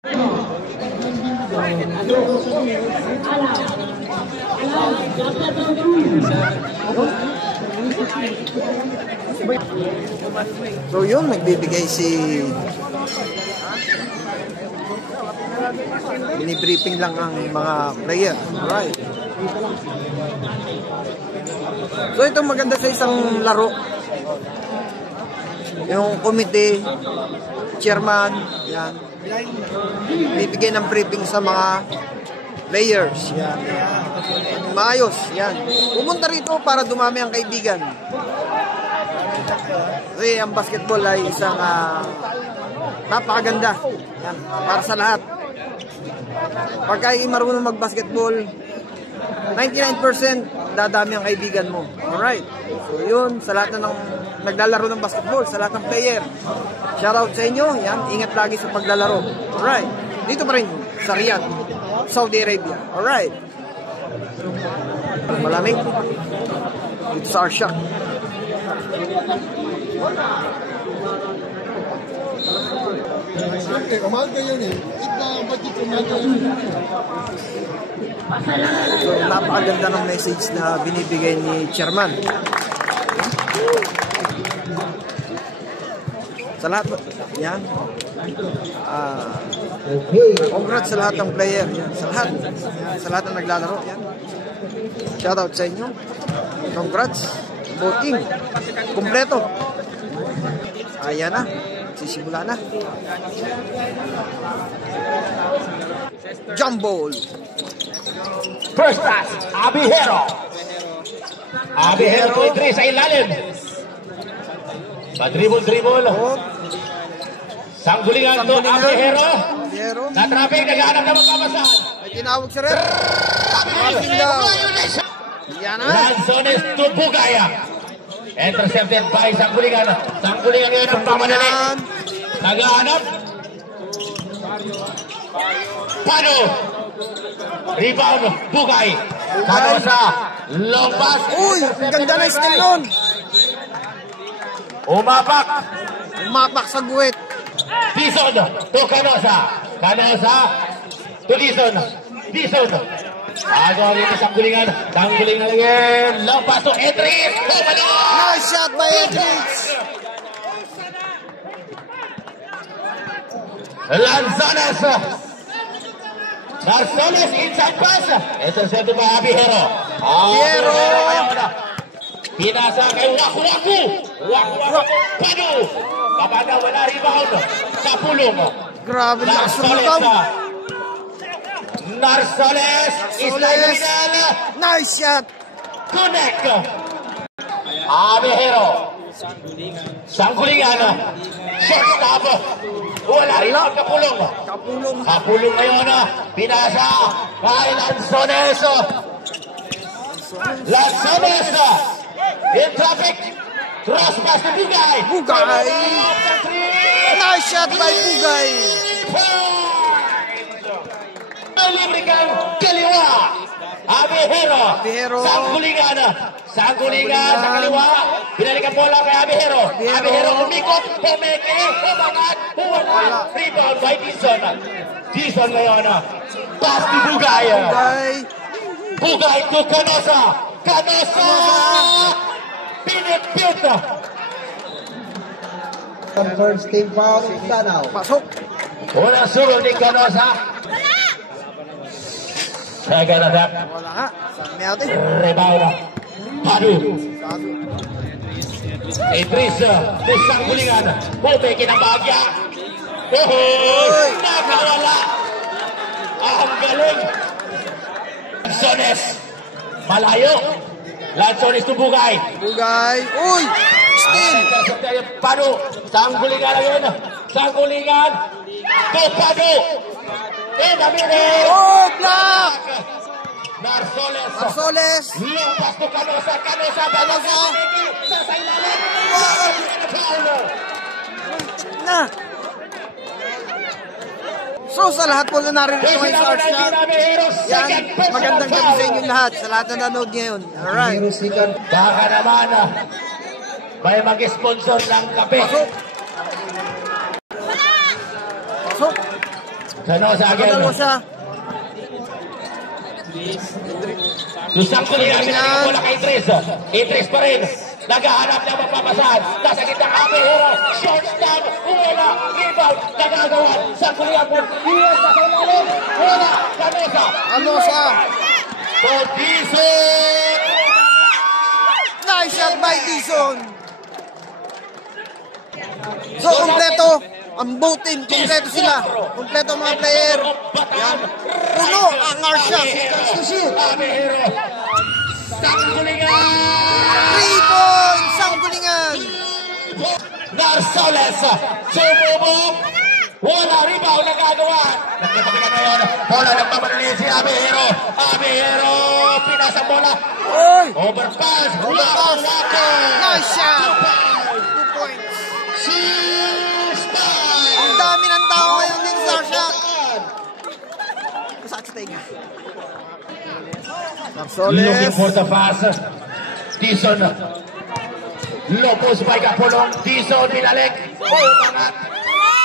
So yun, nagbibigay si binibriefing lang ang mga player. Alright. So ito maganda sa isang laro. Yung committee, chairman, yan. Bibigay ng briefing sa mga players. Yan. Maayos. Yan. Pumunta rito para dumami ang kaibigan. Kasi ang basketball ay isang napakaganda. Yan. Para sa lahat. Pagka marunong mag-basketball, 99% dadami ang kaibigan mo. Alright. So yun, sa lahat na naglalaro ng basketball, sa lahat ng player. Shoutout sa inyo. Yan, ingat lagi sa paglalaro. Alright. Dito pa rin sa Riyadh, Saudi Arabia. Alright. Malamig. Dito sa Arshak. Umaga yun eh. Umaga yun. So, napakaganda ng message na binibigay ni Chairman. Sa lahat, yan. Congrats sa lahat ng player. Yan. Sa lahat ng naglalaro. Yan. Shoutout sa inyo. Congrats. Voting. Kompleto. Ayan na. Sisimula na. Jump ball. First pass, Abihero. Abihero to 3 sa ilalim. Dribble. Sanggulingan to Abihero. Sa traffic, nag-aanap na magpapasahan. May tinawag si Red. Yan na. Lanzones to Bugaya. Intercepted by Sanggulingan. Sanggulingan ngayon ang pamanali. Nag-aanap. Pano. Rebound, Bugay. Canosa. Long pass. Uy, ganda na steal nun. Umapak sa guwit. Dison to Canosa. Canosa to Dison. Agaw rin sa Sanggulingan. Sanggulingan again. Long pass to Edris. Nice shot by Edris. Lanzones. Narsones inside pass. Intercepted by Abihero. Pinasa kay Waku. Padu. Kapag wala rebound. Sa pulong. Grabe na sumukam. Narsones. Nice shot. Connect. Abihero. Sanggulingan. Short stop. Wala rin ang kapulong ngayon. Pinasa kay Lanzones. In traffic. Cross pass to Bugay. Nice shot by Bugay. Libre kang kaliwa. Abihero. Sanggulingan sa kaliwa. Binalikan bola kay Abihero. Abihero umikot. Pumeke. Umangat. Rebound by Dison. Dison ngayon. Pass to Bugay. Bugay to Canosa. Pinipit. First team foul. Tanaw. Pasok. Wala sunod ni Canosa. Second attack. Wala nga. Saan Rebound. Padu. Idris. Sanggulingan. Pumeke ng bagya. Nakawala. Ang galing. Lanzones. Malayo. Lanzones to Bugay. Uy! Steal! Padu. Sanggulingan ngayon. Sanggulingan. To Padu. Block! Narsoles. Lumpas to Canosa. Sa ilalim. Na! So sa lahat po na naririnig ngayon sa Arshak, yan, magandang gabi sa inyo lahat, sa lahat na nanood ngayon. Alright. Baka naman, may mag-sponsor ng kape. Pasok. Canosa again. Canosa. Isang kulihan na bola kay Idris. Idris pa rin. Naghahanap ng mapapasahan. Nasa gitang Abihero. Short stop. Wala. Rebound. Nagagawa. Isang kulihan po. Iyas na sa lalim. Wala. Canosa. Canosa. For Dizon. Nice shot by Dizon. So, kompleto. Ang both team, kompleto sila. Kompleto mga player. Yan. Puno ang Arsha. Abihero. Sanggulingan. 3 points. Sanggulingan. Narsoles. Sumubok. Wala. Rebound. Nagagawa. Nagkapagin na yun. Bola nagpapadali si Abihero. Abihero. Pinasa bola. Overpass. Overpass. Nice shot. 2 points. Ang dami ng tao ngayon din sa Arsha. Masakit sa tenga. Looking for the pass. Dizon. Lopos by Kapulong. Dizon binalik. Umangat.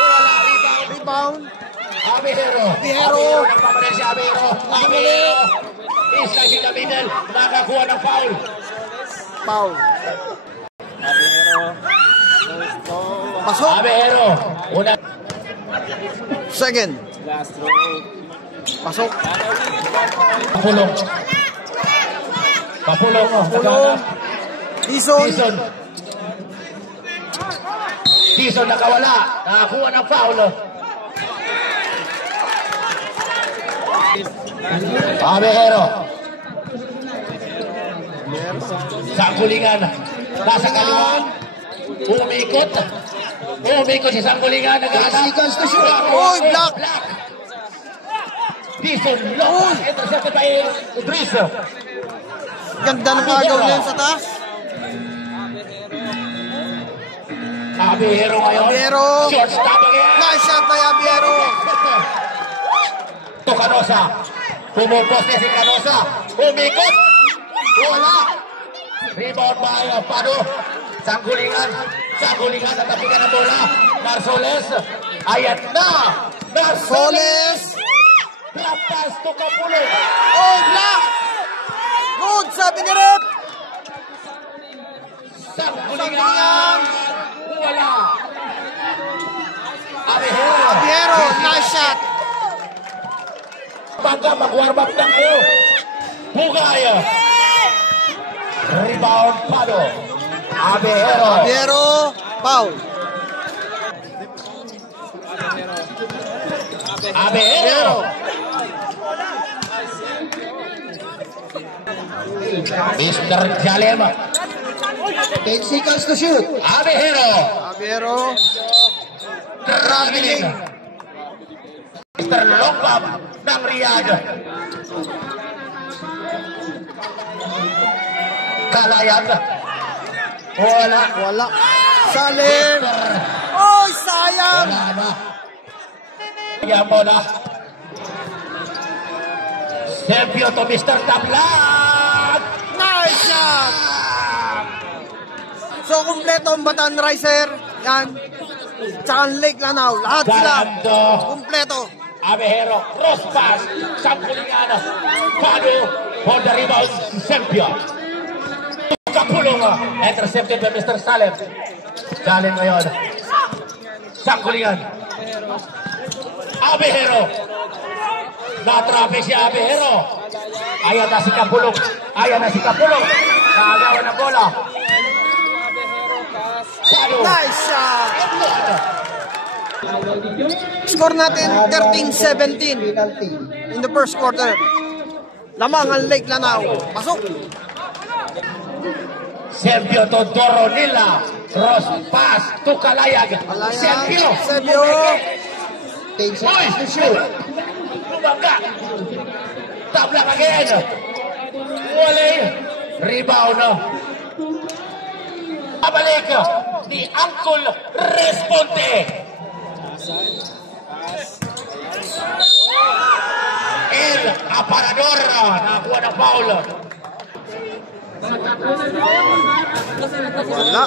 Wala. Rebound. Rebound. Abihero. Abihero. Nagpapadali si Abihero. Abihero. Isa in the middle. Nakakuha ng foul. Foul. Pasok. Abihero. Una. Second. Pasok. Kapulong. Kapulong. Kapulong. Dizon. Dizon. Dizon nakawala. Nakakuha ng foul. Abihero. Sanggulingan. Nasa kaliwan. Umikot. Umikot si Sanggulingan. Oy, block. Dizon. Intercepted by Idris. Ganda ng agaw niyan sa taas. Abihero ngayon. Abihero. Short stop again. Nice shot by Abihero. Ito Canosa. Pumupos niya si Canosa. Umikot. Wala. Rebound by Pado. Sanggulingan. Sanggulingan. Natapikan ng bola. Narsoles. Ayat na. Narsoles. Drop pass to Kapulong. Oh, block. Good, sabi ni Rep. Sanggulingan. Wala. Abihero. Abihero, nice shot. Bangga mag-warm up lang kayo. Bugay. Rebound Pado. Abihero. Abihero, foul. Abihero. Mr. Jalem. 10 seconds to shoot. Abihero. Abihero. Traveling. Mr. Lombab ng Riyadh. Kalayan. Wala. Wala. Salim. Oh, sayang. Wala na. Yan mo na. Serpio to Mr. Tablat. Nice shot. So, kumpleto ang Bataan Riser. Yan. Tsaka ang Lake Lanao. Lahat sila. Galando. Kumpleto. Abihero. Cross pass. Sangkulingan. Pado. For the rebound. Serpio. Kapulong. Intercepted by Mr. Salem. Salem ngayon. Sangkulingan. Abihero. Natrape si Abihero. Ayan na si Kapulong. Ayan na si Kapulong. Nakagawa ng bola. Pado. Nice shot. Score natin 13-17 Penalty. in the first quarter. Lamang ang Lake Lanao. Pasok. Sergio Todoro Nila. Cross pass to Kalayag. Sergio. Sergio. 10 seconds to shoot. Lumangga. Tablang again. Wale. Rebound. Pabalik ni Angkol Responde. El Aparador. Nakakuha ng foul. Wala.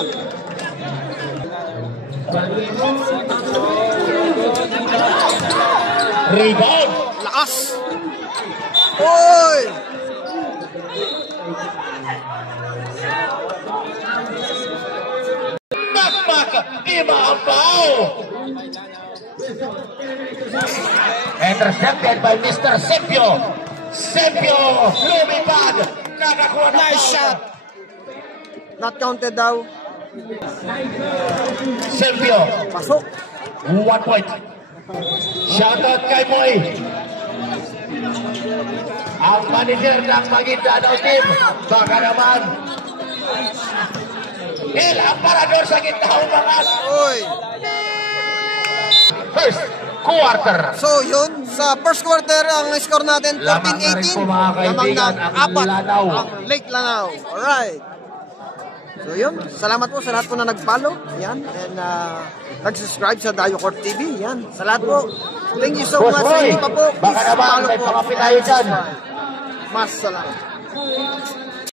Rebound. Lakas! Oy! Makmak, di maampaw. Intercepted by Mr. Sempio. Sempio, lumipad. Nakakuha ng Nice foul. shot! Not counted daw. Sempio, Pasok. 1 point. Shoutout kay Moy. Ang manager ng Maguindanao team. Baka naman. Ang parador sa gitna umangat. Oy! First quarter. So yun, sa first quarter ang score natin Lamang na rin 14-18. po, mga kaibigan, Lamang ang na 4 Lanao. ang Lake Lanao. Alright. So yun, salamat po sa lahat po na nag-follow. Yan. And nag-subscribe sa Dayo Court TV. Yan. Sa lahat po. Thank you so Boss much. Roy, Hindi pa po. baka naman follow may po. pangapilayan dyan. Mas salamat.